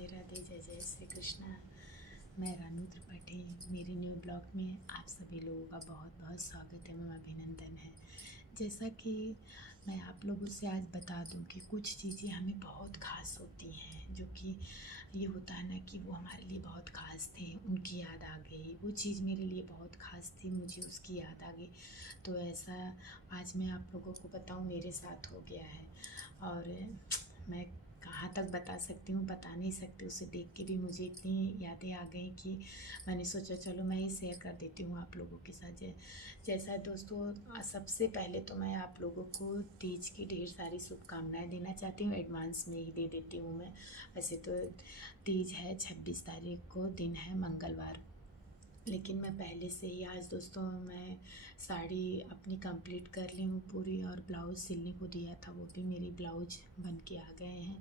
राधे राधे, जय जय श्री कृष्णा। मैं रानू त्रिपाठी, मेरे न्यू ब्लॉग में आप सभी लोगों का बहुत बहुत स्वागत है एवं अभिनंदन है। जैसा कि मैं आप लोगों से आज बता दूं कि कुछ चीज़ें हमें बहुत ख़ास होती हैं, जो कि ये होता है ना कि वो हमारे लिए बहुत ख़ास थे, उनकी याद आ गई। वो चीज़ मेरे लिए बहुत ख़ास थी, मुझे उसकी याद आ गई। तो ऐसा आज मैं आप लोगों को बताऊं, मेरे साथ हो गया है। और मैं कहाँ तक बता सकती हूँ, बता नहीं सकती। उसे देख के भी मुझे इतनी यादें आ गई कि मैंने सोचा चलो मैं ये शेयर कर देती हूँ आप लोगों के साथ। जैसा दोस्तों, सबसे पहले तो मैं आप लोगों को तीज की ढेर सारी शुभकामनाएं देना चाहती हूँ। एडवांस में ही दे देती हूँ मैं। वैसे तो तीज है 26 तारीख को, दिन है मंगलवार। लेकिन मैं पहले से ही आज दोस्तों मैं साड़ी अपनी कंप्लीट कर ली हूँ पूरी, और ब्लाउज़ सिलने को दिया था, वो भी मेरी ब्लाउज बन के आ गए हैं।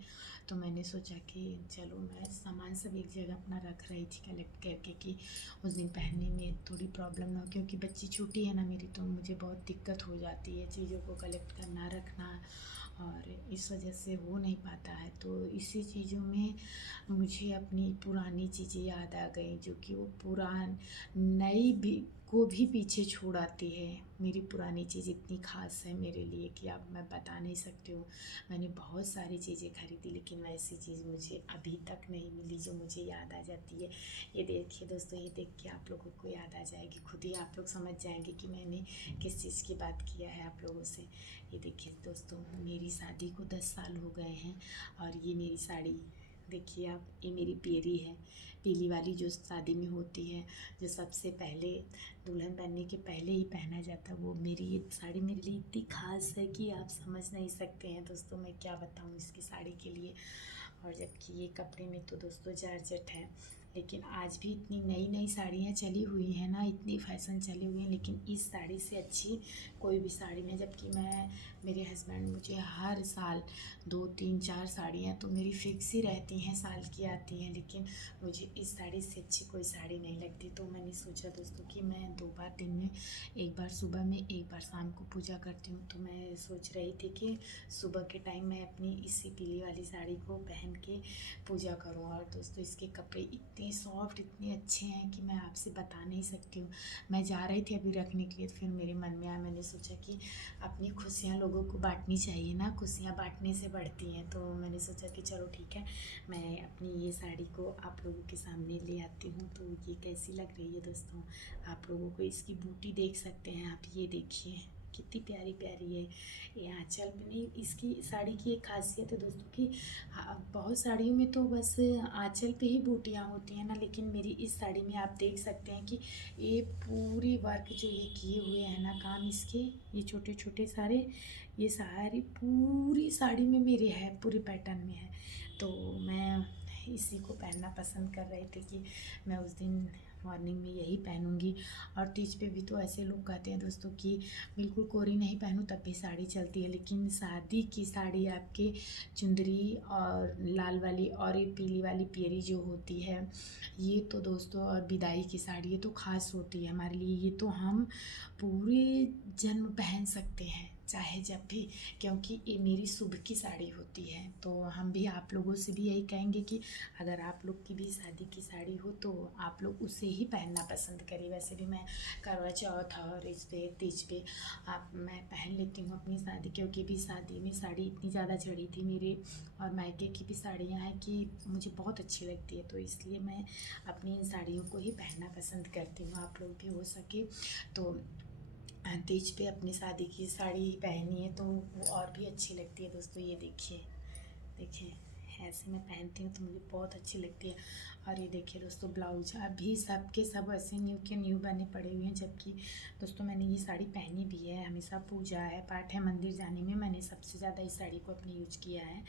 तो मैंने सोचा कि चलो मैं सामान सब एक जगह अपना रख रही थी कलेक्ट करके, कि उस दिन पहनने में थोड़ी प्रॉब्लम ना हो, क्योंकि बच्ची छोटी है ना मेरी, तो मुझे बहुत दिक्कत हो जाती है चीज़ों को कलेक्ट करना रखना, और इस वजह से हो नहीं पाता है। तो इसी चीज़ों में मुझे अपनी पुरानी चीज़ें याद आ गई, जो कि वो नई भी को भी पीछे छोड़ आती है। मेरी पुरानी चीज़ इतनी ख़ास है मेरे लिए कि अब मैं बता नहीं सकती हूँ। मैंने बहुत सारी चीज़ें खरीदी, लेकिन वैसी चीज़ मुझे अभी तक नहीं मिली जो मुझे याद आ जाती है। ये देखिए दोस्तों, ये देख के आप लोगों को याद आ जाएगी, खुद ही आप लोग समझ जाएंगे कि मैंने किस चीज़ की बात किया है आप लोगों से। ये देखिए दोस्तों, मेरी शादी को 10 साल हो गए हैं, और ये मेरी साड़ी देखिए आप, ये मेरी पियरी है, पीली वाली, जो शादी में होती है, जो सबसे पहले दुल्हन बनने के पहले ही पहना जाता है। वो मेरी ये साड़ी मेरे लिए इतनी ख़ास है कि आप समझ नहीं सकते हैं दोस्तों, मैं क्या बताऊँ इसकी साड़ी के लिए। और जबकि ये कपड़े में तो दोस्तों जारजट है, लेकिन आज भी इतनी नई नई साड़ियाँ चली हुई हैं ना, इतनी फैशन चली हुई हैं, लेकिन इस साड़ी से अच्छी कोई भी साड़ी नहीं। जबकि मेरे हस्बैंड मुझे हर साल 2 3 4 साड़ियाँ तो मेरी फिक्स ही रहती हैं, साल की आती हैं, लेकिन मुझे इस साड़ी से अच्छी कोई साड़ी नहीं लगती। तो मैंने सोचा दोस्तों कि मैं 2 बार दिन में, एक बार सुबह में, एक बार शाम को पूजा करती हूँ। तो मैं सोच रही थी कि सुबह के टाइम मैं अपनी इसी पीली वाली साड़ी को पहन के पूजा करूँ। और दोस्तों, इसके कपड़े इतने सॉफ्ट, इतने अच्छे हैं कि मैं आपसे बता नहीं सकती हूँ। मैं जा रही थी अभी रखने के लिए, फिर मेरे मन में आया, मैंने सोचा कि अपनी खुशियाँ लोगों को बांटनी चाहिए ना, खुशियाँ बांटने से बढ़ती हैं। तो मैंने सोचा कि चलो ठीक है, मैं अपनी ये साड़ी को आप लोगों के सामने ले आती हूँ। तो ये कैसी लग रही है दोस्तों आप लोगों को, इसकी बूटी देख सकते हैं आप, ये देखिए कितनी प्यारी प्यारी है। ये आँचल पे नहीं, इसकी साड़ी की एक खासियत है दोस्तों कि बहुत साड़ियों में तो बस आँचल पे ही बूटियाँ होती हैं ना, लेकिन मेरी इस साड़ी में आप देख सकते हैं कि ये पूरी वर्क जो ये किए हुए हैं ना काम इसके, ये छोटे छोटे सारे, ये सारी पूरी साड़ी में मेरे है, पूरे पैटर्न में है। तो मैं इसी को पहनना पसंद कर रही थी कि मैं उस दिन मॉर्निंग में यही पहनूंगी। और तीज पे भी तो ऐसे लोग कहते हैं दोस्तों कि बिल्कुल कोरी नहीं पहनूं तब भी साड़ी चलती है, लेकिन शादी की साड़ी आपके चुंदरी और लाल वाली और ये पीली वाली पियरी जो होती है, ये तो दोस्तों, और विदाई की साड़ी, ये तो ख़ास होती है हमारे लिए। ये तो हम पूरे जन्म पहन सकते हैं, चाहे जब भी, क्योंकि ये मेरी शुभ की साड़ी होती है। तो हम भी आप लोगों से भी यही कहेंगे कि अगर आप लोग की भी शादी की साड़ी हो तो आप लोग उसे ही पहनना पसंद करिए। वैसे भी मैं करवा चौथ और इस पे तीज पे मैं पहन लेती हूँ अपनी शादी, क्योंकि भी शादी में साड़ी इतनी ज़्यादा चढ़ी थी मेरे, और मायके की भी साड़ियाँ हैं कि मुझे बहुत अच्छी लगती है। तो इसलिए मैं अपनी इन साड़ियों को ही पहनना पसंद करती हूँ। आप लोग भी हो सके तो तीज पे अपनी शादी की साड़ी पहनी है तो वो और भी अच्छी लगती है दोस्तों। ये देखिए, देखिए ऐसे मैं पहनती हूँ तो मुझे बहुत अच्छी लगती है। और ये देखिए दोस्तों, ब्लाउज अभी सब के सब ऐसे न्यू के न्यू बने पड़े हुए हैं, जबकि दोस्तों मैंने ये साड़ी पहनी भी है, हमेशा पूजा है, पाठ है, मंदिर जाने में मैंने सबसे ज़्यादा इस साड़ी को अपने यूज किया है।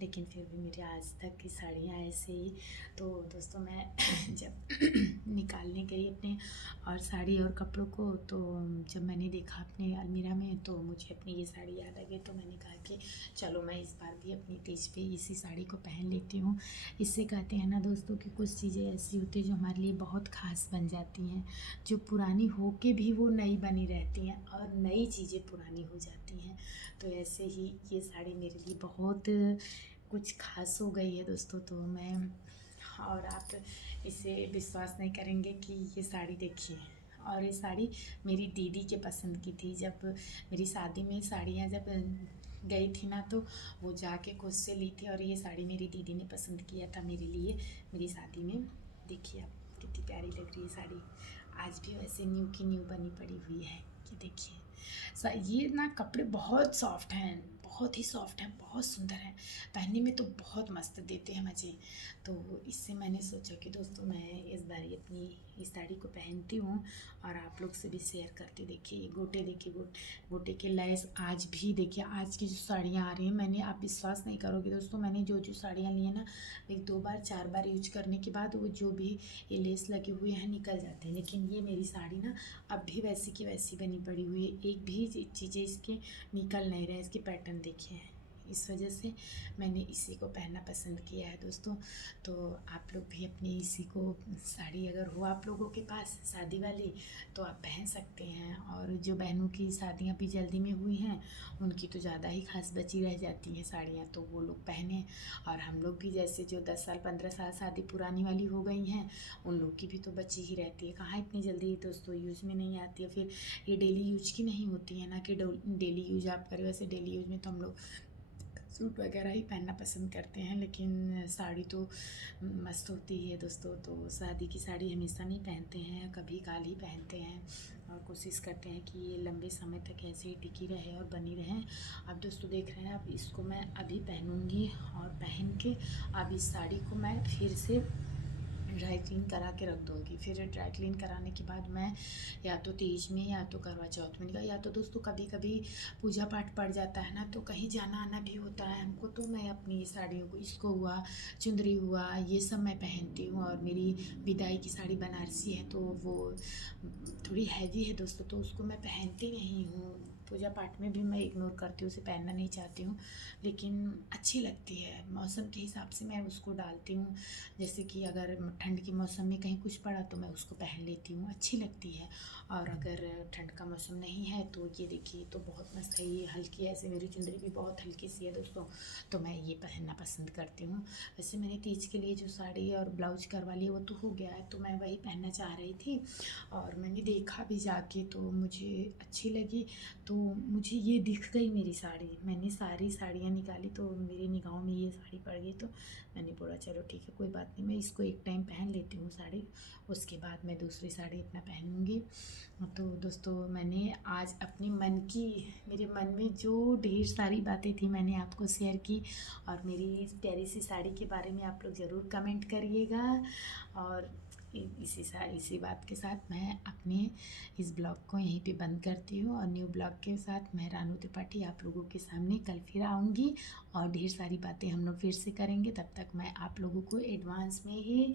लेकिन फिर भी मेरे आज तक की साड़ियाँ ऐसे ही। तो दोस्तों मैं जब निकालने गई अपने और साड़ी और कपड़ों को, तो जब मैंने देखा अपने अलमीरा में तो मुझे अपनी ये साड़ी याद आ गई। तो मैंने कहा कि चलो मैं इस बार भी अपनी तीज पे इसी साड़ी को पहन लेती हूँ। इससे कहते हैं ना दोस्तों कि कुछ चीज़ें ऐसी होती हैं जो हमारे लिए बहुत ख़ास बन जाती हैं, जो पुरानी हो के भी वो नई बनी रहती हैं, और नई चीज़ें पुरानी हो जाती हैं। तो ऐसे ही ये साड़ी मेरे लिए बहुत कुछ खास हो गई है दोस्तों। तो मैं, और आप इसे विश्वास नहीं करेंगे कि ये साड़ी देखिए, और ये साड़ी मेरी दीदी के पसंद की थी। जब मेरी शादी में साड़ियाँ जब गई थी ना, तो वो जाके खुद से ली थी, और ये साड़ी मेरी दीदी ने पसंद किया था मेरे लिए मेरी शादी में। देखिए आप कितनी प्यारी लग रही है साड़ी, आज भी वैसे न्यू की न्यू बनी पड़ी हुई है कि देखिए। ये ना कपड़े बहुत सॉफ्ट हैं, बहुत ही सॉफ्ट हैं, बहुत सुंदर हैं, पहनने में तो बहुत मस्त देते हैं मज़े। तो इससे मैंने सोचा कि दोस्तों मैं इस बार ये अपनी इस साड़ी को पहनती हूँ और आप लोग से भी शेयर करती। देखिए ये गोटे, देखिए गोटे के लैस आज भी देखिए। आज की जो साड़ियाँ आ रही हैं, मैंने, आप विश्वास नहीं करोगे दोस्तों, मैंने जो जो साड़ियाँ ली हैं ना, एक 2 बार 4 बार यूज करने के बाद वो जो भी ये लेस लगे हुए हैं निकल जाते हैं। लेकिन ये मेरी साड़ी ना अब भी वैसी की वैसी बनी पड़ी हुई है, एक भी चीज़ें इसके निकल नहीं रहे। इसके पैटर्न देखिए, इस वजह से मैंने इसी को पहनना पसंद किया है दोस्तों। तो आप लोग भी अपनी इसी को, साड़ी अगर हो आप लोगों के पास शादी वाली, तो आप पहन सकते हैं। और जो बहनों की शादियां भी जल्दी में हुई हैं, उनकी तो ज़्यादा ही खास बची रह जाती हैं साड़ियाँ, तो वो लोग पहने। और हम लोग भी जैसे जो 10 साल 15 साल शादी पुरानी वाली हो गई हैं, उन लोग की भी तो बची ही रहती है, कहाँ इतनी जल्दी दोस्तों यूज़ में नहीं आती है। फिर ये डेली यूज की नहीं होती है ना, कि डेली यूज आप करें। वैसे डेली यूज में तो हम लोग सूट वगैरह ही पहनना पसंद करते हैं, लेकिन साड़ी तो मस्त होती है दोस्तों। तो शादी की साड़ी हमेशा नहीं पहनते हैं, कभी काल ही पहनते हैं, और कोशिश करते हैं कि ये लंबे समय तक ऐसे ही टिकी रहे और बनी रहे। अब दोस्तों देख रहे हैं, अब इसको मैं अभी पहनूंगी, और पहन के अब इस साड़ी को मैं फिर से ड्राई क्लीन करा के रख दूँगी। फिर ड्राई क्लीन कराने के बाद मैं या तो तीज में या तो करवा चौथ में, या तो दोस्तों कभी कभी पूजा पाठ पड़ जाता है ना, तो कहीं जाना आना भी होता है हमको, तो मैं अपनी साड़ियों को, इसको हुआ, चुंदरी हुआ, ये सब मैं पहनती हूँ। और मेरी विदाई की साड़ी बनारसी है, तो वो थोड़ी हैवी है दोस्तों, तो उसको मैं पहनती नहीं हूँ। पूजा पाठ में भी मैं इग्नोर करती हूँ, उसे पहनना नहीं चाहती हूँ, लेकिन अच्छी लगती है, मौसम के हिसाब से मैं उसको डालती हूँ। जैसे कि अगर ठंड के मौसम में कहीं कुछ पड़ा तो मैं उसको पहन लेती हूँ, अच्छी लगती है। और अगर ठंड का मौसम नहीं है तो ये देखिए, तो बहुत मस्त है, ये हल्की है, ऐसे मेरी चुंदरी भी बहुत हल्की सी है दोस्तों, तो मैं ये पहनना पसंद करती हूँ। वैसे मैंने तीज के लिए जो साड़ी और ब्लाउज करवा लिया वो तो हो गया है, तो मैं वही पहनना चाह रही थी, और मैंने देखा भी जाके तो मुझे अच्छी लगी। तो मुझे ये दिख गई मेरी साड़ी, मैंने सारी साड़ियाँ निकाली तो मेरी निगाहों में ये साड़ी पड़ गई, तो मैंने बोला चलो ठीक है, कोई बात नहीं, मैं इसको एक टाइम पहन लेती हूँ साड़ी, उसके बाद मैं दूसरी साड़ी अपना पहनूँगी। तो दोस्तों मैंने आज अपने मन की, मेरे मन में जो ढेर सारी बातें थी मैंने आपको शेयर की, और मेरी इस प्यारी सी साड़ी के बारे में आप लोग ज़रूर कमेंट करिएगा। और इसी बात के साथ मैं अपने इस ब्लॉग को यहीं पे बंद करती हूँ, और न्यू ब्लॉग के साथ मैं रानू त्रिपाठी आप लोगों के सामने कल फिर आऊँगी, और ढेर सारी बातें हम लोग फिर से करेंगे। तब तक मैं आप लोगों को एडवांस में ही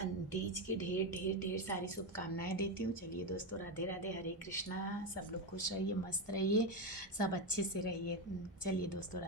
तीज की ढेर ढेर ढेर सारी शुभकामनाएं देती हूँ। चलिए दोस्तों, राधे राधे, हरे कृष्णा, सब लोग खुश रहिए, मस्त रहिए, सब अच्छे से रहिए। चलिए दोस्तों, राधे।